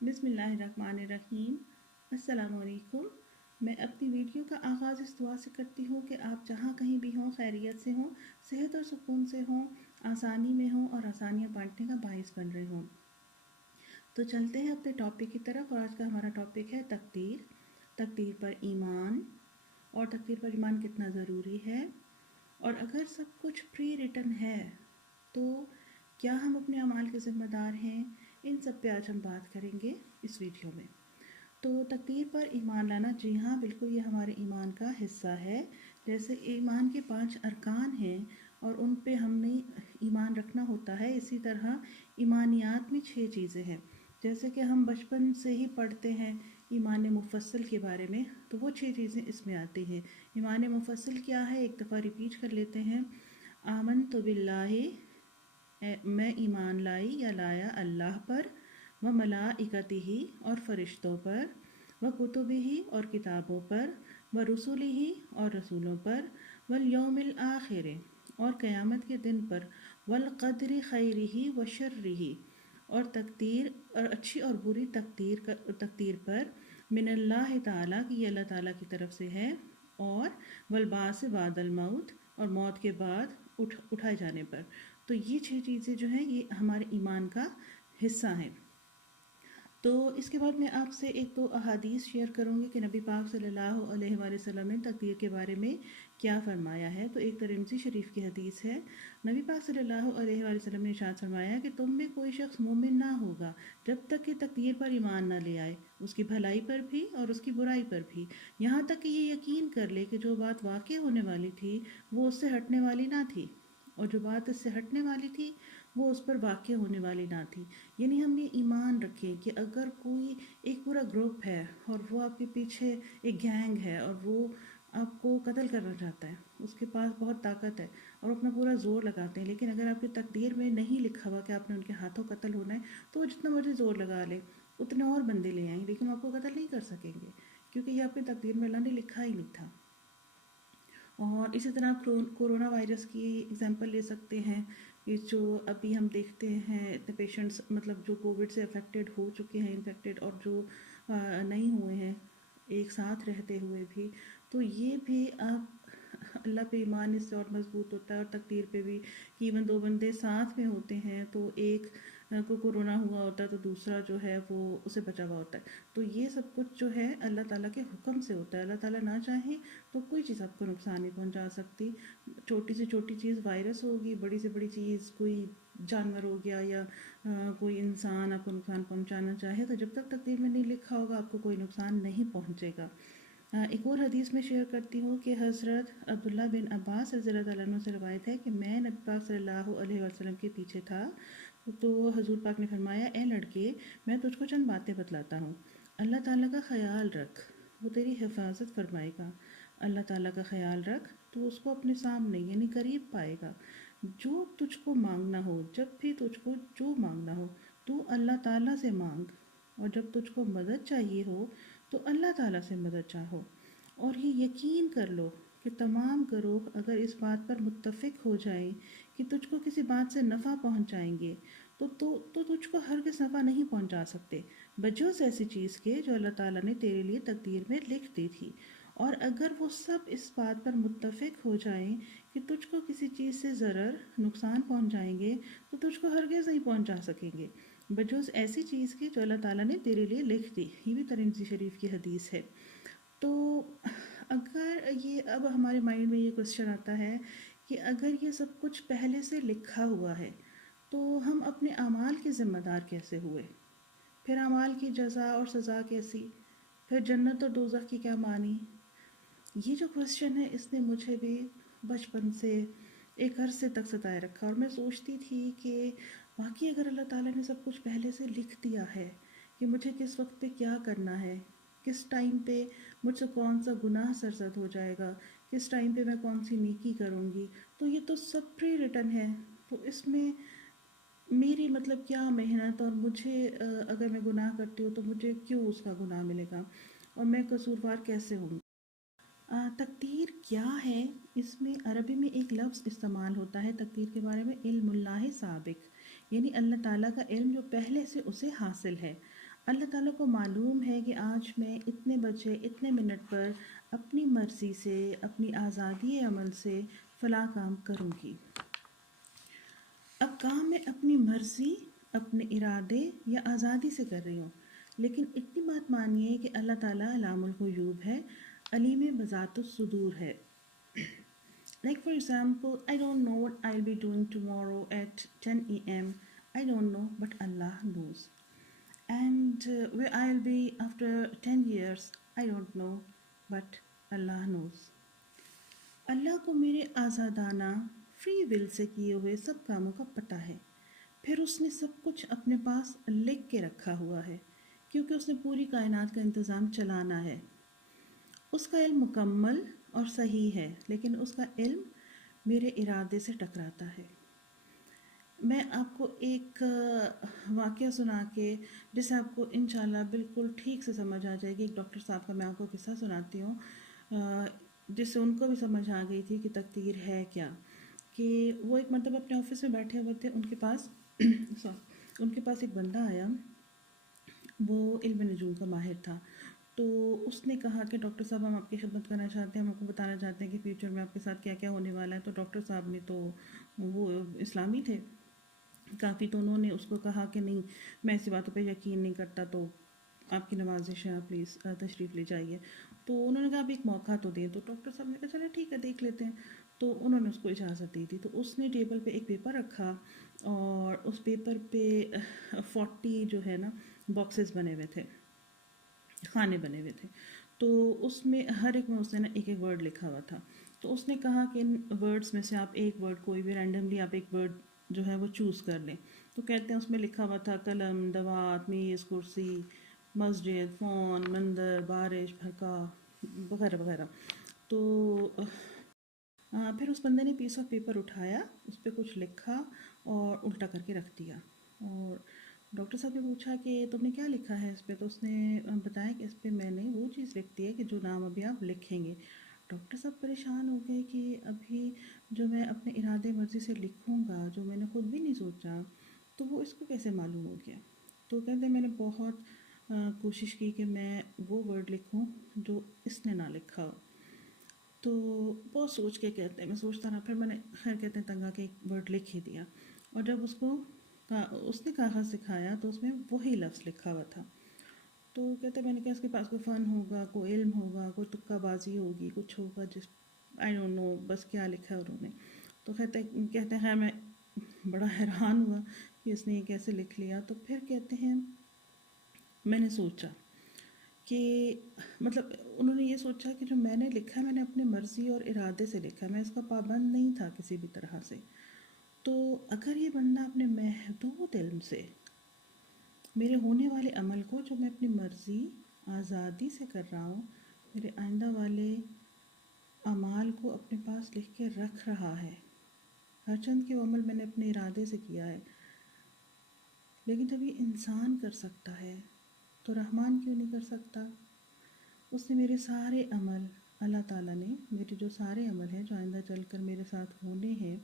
बिस्मिल्लाहिर्रहमानिर्रहीम। अस्सलामुअलैकुम। मैं अपनी वीडियो का आगाज़ इस दुआ से करती हूँ कि आप जहाँ कहीं भी हों खैरियत से हों, सेहत और सुकून से हों, आसानी में हों और आसानियाँ बांटने का बाइस बन रहे हों। तो चलते हैं अपने टॉपिक की तरफ और आज का हमारा टॉपिक है तकदीर। तकदीर पर ईमान और तकदीर पर ईमान कितना ज़रूरी है, और अगर सब कुछ प्री रिटन है तो क्या हम अपने अमाल के ज़िम्मेदार हैं। इन सब पे आज हम बात करेंगे इस वीडियो में। तो तकदीर पर ईमान लाना, जी हाँ बिल्कुल, ये हमारे ईमान का हिस्सा है। जैसे ईमान के 5 अरकान हैं और उन पे हमने ईमान रखना होता है, इसी तरह ईमानियात में 6 चीज़ें हैं। जैसे कि हम बचपन से ही पढ़ते हैं ईमान मुफस्सल के बारे में, तो वो 6 चीज़ें इसमें आती हैं। ईमान मुफस्सल क्या है, एक दफ़ा रिपीट कर लेते हैं। आमन तो बिल्लाहि, मैं ईमान लाई या लाया अल्लाह पर, व मलाइकतिही और फरिश्तों पर, व कुतुबिही और किताबों पर, व रुसुलिही और रसूलों पर, वल यौमिल आखिर और क़यामत के दिन पर, वल क़द्रि खैरिही व शर्रिही और तकदीर और अच्छी और बुरी तकदीर पर, मिनल्लाह ताला की, अल्लाह ताला की तरफ से है, और वल बास बादल मौत और मौत के बाद उठाए जाने पर। तो ये 6 चीज़ें जो हैं ये हमारे ईमान का हिस्सा हैं। तो इसके बाद मैं आपसे एक दो अहादीस शेयर करूँगी कि नबी पाक सल्लल्लाहु अलैहि वसल्लम ने तकदीर के बारे में क्या फ़रमाया है। तो एक तिरमिज़ी शरीफ की हदीस है। नबी पाक सल्लल्लाहु अलैहि वसल्लम ने इरशाद फरमाया कि तुम में कोई शख्स मोमिन ना होगा जब तक कि तकदीर पर ईमान ना ले आए, उसकी भलाई पर भी और उसकी बुराई पर भी, यहाँ तक कि ये यकीन कर ले कि जो बात वाक़ई होने वाली थी वो उससे हटने वाली ना थी, और जो बात इससे हटने वाली थी वो उस पर वाक़ई होने वाली ना थी। यानी हम ये ईमान रखें कि अगर कोई एक पूरा ग्रुप है और वो आपके पीछे एक गैंग है और वो आपको कत्ल करना चाहता है, उसके पास बहुत ताकत है और अपना पूरा ज़ोर लगाते हैं, लेकिन अगर आपकी तकदीर में नहीं लिखा हुआ कि आपने उनके हाथों कत्ल होना है, तो वो जितना मर्ज़ी ज़ोर लगा ले, उतने और बंदे ले आएंगे, लेकिन आपको कत्ल नहीं कर सकेंगे, क्योंकि ये आपकी तकदीर में अल्लाह ने लिखा ही नहीं था। और इसी तरह कोरोना वायरस की एग्जांपल ले सकते हैं कि जो अभी हम देखते हैं इतने पेशेंट्स, मतलब जो कोविड से अफेक्टेड हो चुके हैं, इन्फेक्टेड, और जो नहीं हुए हैं एक साथ रहते हुए भी, तो ये भी आप अल्लाह पे ईमान इससे और मजबूत होता है, और तकदीर पे भी कि इवन दो बंदे साथ में होते हैं तो एक को कोरोना हुआ होता है तो दूसरा जो है वो उसे बचा हुआ होता है। तो ये सब कुछ जो है अल्लाह ताला के हुक्म से होता है। अल्लाह ताला ना चाहे तो कोई चीज़ आपको नुकसान नहीं पहुंचा सकती। छोटी से छोटी चीज़ वायरस होगी, बड़ी से बड़ी चीज़ कोई जानवर हो गया या कोई इंसान आपको नुकसान पहुंचाना चाहे, तो जब तक तकदीर में नहीं लिखा होगा आपको कोई नुकसान नहीं पहुंचेगा। एक और हदीस में शेयर करती हूँ कि हज़रत अब्दुल्ला बिन अब्बास रज़ी अल्लाह अन्हु से रवायत है कि मैं नबी पाक सल्लल्लाहु अलैहि वसल्लम के पीछे था, तो हजूर पाक ने फरमाया, ए लड़के, मैं तुझको चंद बातें बतलाता हूँ। अल्लाह ताला का ख्याल रख, वो तेरी हिफाजत फरमाएगा। अल्लाह ताला का ख्याल रख तो उसको अपने सामने यानी करीब पाएगा। जो तुझको मांगना हो, जब भी तुझको जो मांगना हो, तू अल्लाह ताला से मांग, और जब तुझको मदद चाहिए हो तो अल्लाह ताला से मदद चाहो। और ये यकीन कर लो कि तमाम गिरोह अगर इस बात पर मुत्तफिक हो जाएं कि तुझको किसी बात से नफ़ा पहुंचाएंगे, तो तुझको हरगिज़ नफ़ा नहीं पहुंचा सकते बजूज़ ऐसी चीज़ के जो अल्लाह ताला ने तेरे लिए तकदीर में लिख दी थी। और अगर वो सब इस बात पर मुत्तफिक हो जाएं कि तुझको किसी चीज़ से ज़रर नुकसान पहुंचाएंगे, तो तुझको हरगिज़ नहीं पहुंचा सकेंगे बजूज़ ऐसी चीज़ की जो अल्लाह ताला ने तेरे लिए लिख दी। ये भी तिरमिज़ी शरीफ की हदीस है। तो अगर ये, अब हमारे माइंड में ये क्वेश्चन आता है कि अगर ये सब कुछ पहले से लिखा हुआ है तो हम अपने अमाल के ज़िम्मेदार कैसे हुए, फिर अमाल की जज़ा और सज़ा कैसी, फिर जन्नत और दोज़ख की क्या मानी। ये जो क्वेश्चन है इसने मुझे भी बचपन से एक अरसे तक सताए रखा, और मैं सोचती थी कि वाकई अगर अल्लाह ताला ने सब कुछ पहले से लिख दिया है कि मुझे किस वक्त पे क्या करना है, किस टाइम पे मुझसे कौन सा गुनाह सरजद हो जाएगा, किस टाइम पे मैं कौन सी नेकी करूँगी, तो ये तो सब प्री रिटन है। तो इसमें मेरी मतलब क्या मेहनत, और मुझे अगर मैं गुनाह करती हूँ तो मुझे क्यों उसका गुनाह मिलेगा, और मैं कसूरवार कैसे हूँ। तकदीर क्या है, इसमें अरबी में एक लफ्ज़ इस्तेमाल होता है तकदीर के बारे में, इल्मुल्लाह साबिक, यानी अल्लाह ताला का इल्म जो पहले से उसे हासिल है। اللہ تعالیٰ کو معلوم ہے کہ آج میں اتنے بجے اتنے منٹ پر اپنی مرضی سے اپنی آزادی عمل سے فلاں کام کروں گی۔ اب کام میں اپنی مرضی، اپنے ارادے یا آزادی سے کر رہی ہوں، لیکن اتنی بات مانیے کہ اللہ تعالیٰ علام الغیوب ہے، علیم بذات الصدور ہے۔ Like for example, I don't know what I'll be doing tomorrow at 10 a.m. I don't know, but Allah knows. And where I'll be after 10 years, I don't know, but Allah knows. اللہ کو میرے آزادانہ free will سے کیے ہوئے سب کاموں کا پتہ ہے، پھر اس نے سب کچھ اپنے پاس لکھ کے رکھا ہوا ہے، کیونکہ اس نے پوری کائنات کا انتظام چلانا ہے۔ اس کا علم مکمل اور صحیح ہے، لیکن اس کا علم میرے ارادے سے ٹکراتا ہے۔ میں آپ کو ایک واقعہ سنا کے جسے آپ کو انشاءاللہ بالکل ٹھیک سے سمجھ آ جائے گی۔ ایک ڈاکٹر صاحب کا میں آپ کو قصہ سناتی ہوں، جس سے ان کو بھی سمجھ آ گئی تھی کہ تقدیر ہے کیا۔ کہ وہ ایک مرتبہ اپنے آفس میں بیٹھے ہوئے تھے، ان کے پاس ایک بندہ آیا، وہ علم نجوم کا ماہر تھا۔ تو اس نے کہا کہ ڈاکٹر صاحب ہم آپ کی خدمت کرنا چاہتے ہیں، ہم آپ کو بتانا چاہتے ہیں کہ فیوچر میں آپ کے ساتھ کیا کیا ہونے والا ہے۔ تو ڈاکٹر صاحب نے تو وہ اسلامی تھے کافی، تو انہوں نے اس کو کہا کہ نہیں، میں ایسی باتوں پہ یقین نہیں کرتا، تو آپ کی نوازش ہے، آپ پلیز تشریف لے جائیے۔ تو انہوں نے کہا اب ایک موقع تو دیں، تو ڈاکٹر صاحب نے کہا چلے ٹھیک ہے دیکھ لیتے ہیں۔ تو انہوں نے اس کو اجازت دی تھی۔ تو اس نے ٹیبل پہ ایک پیپر رکھا اور اس پیپر پہ 40 جو ہے نا باکسز بنے ہوئے تھے، خانے بنے ہوئے تھے۔ تو اس میں ہر ایک میں اس نے نا ایک ایک ورڈ لکھا ہوا تھا۔ تو اس نے کہا کہ ان ورڈز میں سے آپ ایک ورڈ، کوئی بھی رینڈملی آپ ایک ورڈ جو ہے وہ چوز کر لیں۔ تو کہتے ہیں اس میں لکھا ہوا تھا قلم، دوات، میز، کرسی، مسجد، فون، مندر، بارش، بھرکا وغیرہ وغیرہ۔ تو پھر اس بندے نے پیس آف پیپر اٹھایا، اس پہ کچھ لکھا اور الٹا کر کے رکھ دیا۔ اور ڈاکٹر صاحب نے پوچھا کہ تم نے کیا لکھا ہے اس پہ؟ تو اس نے بتایا کہ اس پہ میں نے وہ چیز لکھ دی ہے کہ جو نام ابھی آپ لکھیں گے۔ ڈاکٹر صاحب پریشان ہو گئے کہ ابھی جو میں اپنے ارادے مرضی سے لکھوں گا، جو میں نے خود بھی نہیں سوچا، تو وہ اس کو کیسے معلوم ہو گیا؟ تو کہتے ہیں میں نے بہت کوشش کی کہ میں وہ ورڈ لکھوں جو اس نے نہ لکھا ہو۔ تو بہت سوچ کے کہتے ہیں میں سوچتا رہا، پھر میں نے خیر کہتے ہیں تنگا کے ایک ورڈ لکھ ہی دیا۔ اور جب اس نے کاغذ دکھایا تو اس میں وہی لفظ لکھا ہوا تھا۔ تو کہتے ہیں میں نے کہا اس کے پاس کوئی فن ہوگا، کوئی علم ہوگا، کوئی تکہ بازی ہوگی، کچھ ہوگا جس آئی ڈونٹ نو بس کیا لکھا ہے انہوں نے۔ تو کہتے ہیں خیر میں بڑا حیران ہوا کہ اس نے یہ کیسے لکھ لیا۔ تو پھر کہتے ہیں میں نے سوچا کہ مطلب انہوں نے یہ سوچا کہ جو میں نے لکھا ہے میں نے اپنے مرضی اور ارادے سے لکھا ہے، میں اس کا پابند نہیں تھا کسی بھی طرح سے۔ تو اگر یہ بندہ اپنے محدود علم سے میرے ہونے والے عمل کو جو میں اپنی مرضی آزادی سے کر رہا ہوں، میرے آئندہ والے اعمال کو اپنے پاس لکھ کے رکھ رہا ہے، ہر چند کے وہ عمل میں نے اپنے ارادے سے کیا ہے، لیکن جب یہ انسان کر سکتا ہے تو رحمان کیوں نہیں کر سکتا؟ اس نے میرے سارے عمل، اللہ تعالیٰ نے میرے جو سارے عمل ہیں جو آئندہ چل کر میرے ساتھ ہونے ہیں،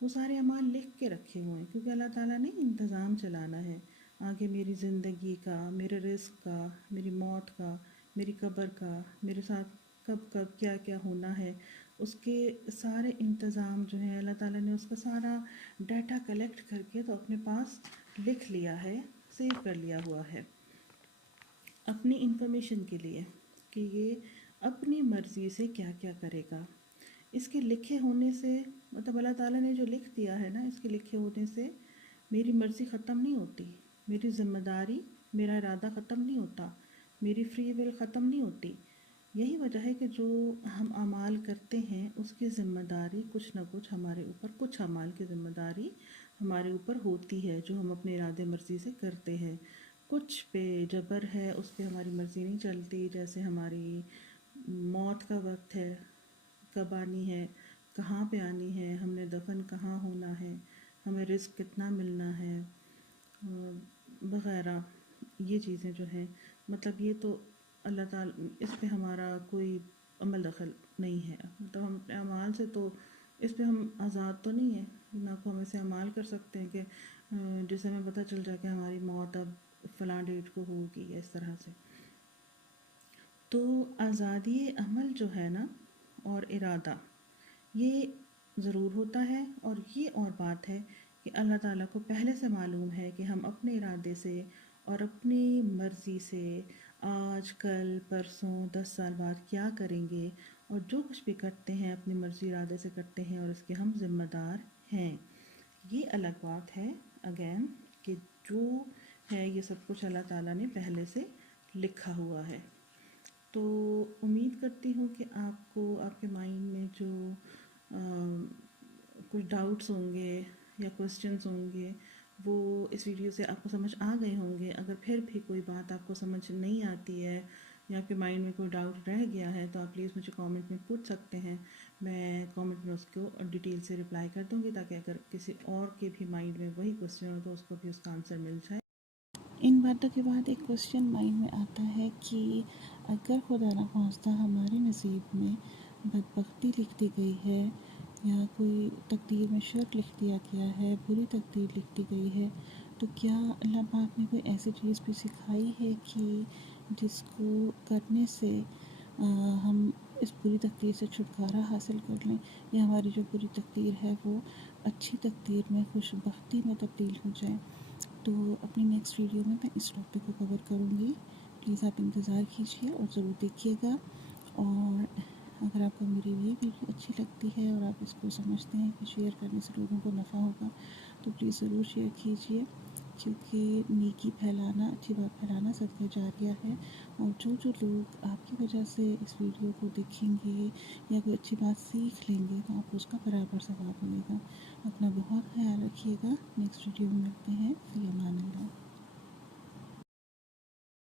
وہ سارے اعمال لکھ کے رکھے ہوئے ہیں، کیونکہ اللہ تعالیٰ نے انتظام چلانا ہے آگے میری زندگی کا، میرے رزق کا، میری موت کا، میری قبر کا، میرے ساتھ کب کب کیا کیا ہونا ہے، اس کے سارے انتظام جو ہیں اللہ تعالیٰ نے اس کا سارا ڈیٹا کلیکٹ کر کے تو اپنے پاس لکھ لیا ہے، سیو کر لیا ہوا ہے اپنی انفارمیشن کے لیے کہ یہ اپنی مرضی سے کیا کیا کرے گا۔ اس کے لکھے ہونے سے مطلب اللہ تعالیٰ نے جو لکھ دیا ہے نا، اس کے لکھے ہونے سے میری مرضی ختم نہیں ہوتی، میری ذمہ داری، میرا ارادہ ختم نہیں ہوتا، میری فری ول ختم نہیں ہوتی۔ یہی وجہ ہے کہ جو ہم اعمال کرتے ہیں اس کی ذمہ داری کچھ نہ کچھ ہمارے اوپر، کچھ اعمال کی ذمہ داری ہمارے اوپر ہوتی ہے جو ہم اپنے ارادے مرضی سے کرتے ہیں۔ کچھ پہ جبر ہے، اس پہ ہماری مرضی نہیں چلتی، جیسے ہماری موت کا وقت ہے، کب آنی ہے، کہاں پہ آنی ہے، ہم نے دفن کہاں ہونا ہے، ہمیں رزق کتنا ملنا ہے وغیرہ، یہ چیزیں جو ہیں مطلب یہ تو اللہ تعالیٰ اس پہ ہمارا کوئی عمل دخل نہیں ہے۔ مطلب ہم اپنے اعمال سے تو اس پہ ہم آزاد تو نہیں ہیں، نہ کو ہم ایسے اعمال کر سکتے ہیں کہ جسے ہمیں پتہ چل جائے کہ ہماری موت اب फ़लाँ डेट को होगी या इस तरह से। तो आज़ादी अमल जो है ना और इरादा, ये ज़रूर होता है। और ये और बात है कि अल्लाह ताला को पहले से मालूम है कि हम अपने इरादे से और अपनी मर्ज़ी से आज, कल, परसों, 10 साल बाद क्या करेंगे, और जो कुछ भी करते हैं अपनी मर्ज़ी इरादे से करते हैं और इसके हम ज़िम्मेदार हैं। ये अलग बात है अगेन कि जो है ये सब कुछ अल्लाह ताला ने पहले से लिखा हुआ है। तो उम्मीद करती हूँ कि आपको आपके माइंड में जो कुछ डाउट्स होंगे या क्वेश्चंस होंगे वो इस वीडियो से आपको समझ आ गए होंगे। अगर फिर भी कोई बात आपको समझ नहीं आती है या आपके माइंड में कोई डाउट रह गया है तो आप प्लीज़ मुझे कमेंट में पूछ सकते हैं। मैं कमेंट में उसको डिटेल से रिप्लाई कर दूँगी ताकि अगर किसी और के भी माइंड में वही क्वेश्चन हो तो उसको भी उसका आंसर मिल जाए। इन बातों के बाद एक क्वेश्चन माइंड में आता है कि अगर खुदा न खास्ता हमारे नसीब में बदबख्ती लिख दी गई है या कोई तकदीर में शर लिख दिया गया है, बुरी तकदीर लिख दी गई है, तो क्या अल्लाह पाक ने कोई ऐसी चीज़ भी सिखाई है कि जिसको करने से हम इस बुरी तकदीर से छुटकारा हासिल कर लें, या हमारी जो बुरी तकदीर है वो अच्छी तकदीर में, खुशबख्ती में तब्दील हो जाए। तो अपनी नेक्स्ट वीडियो में मैं इस टॉपिक को कवर करूँगी। प्लीज़ आप इंतज़ार कीजिए और ज़रूर देखिएगा। और अगर आपको मेरी ये वीडियो अच्छी लगती है और आप इसको समझते हैं कि शेयर करने से लोगों को नफ़ा होगा तो प्लीज़ ज़रूर शेयर कीजिए, क्योंकि नेकी फैलाना, अच्छी बात फैलाना सदका जारिया है। और जो लोग आपकी वजह से इस वीडियो को देखेंगे या कोई अच्छी बात सीख लेंगे तो आपको उसका बराबर सवाब मिलेगा। अपना बहुत ख्याल रखिएगा। नेक्स्ट वीडियो में मिलते हैं। फ़ी अमान अल्लाह।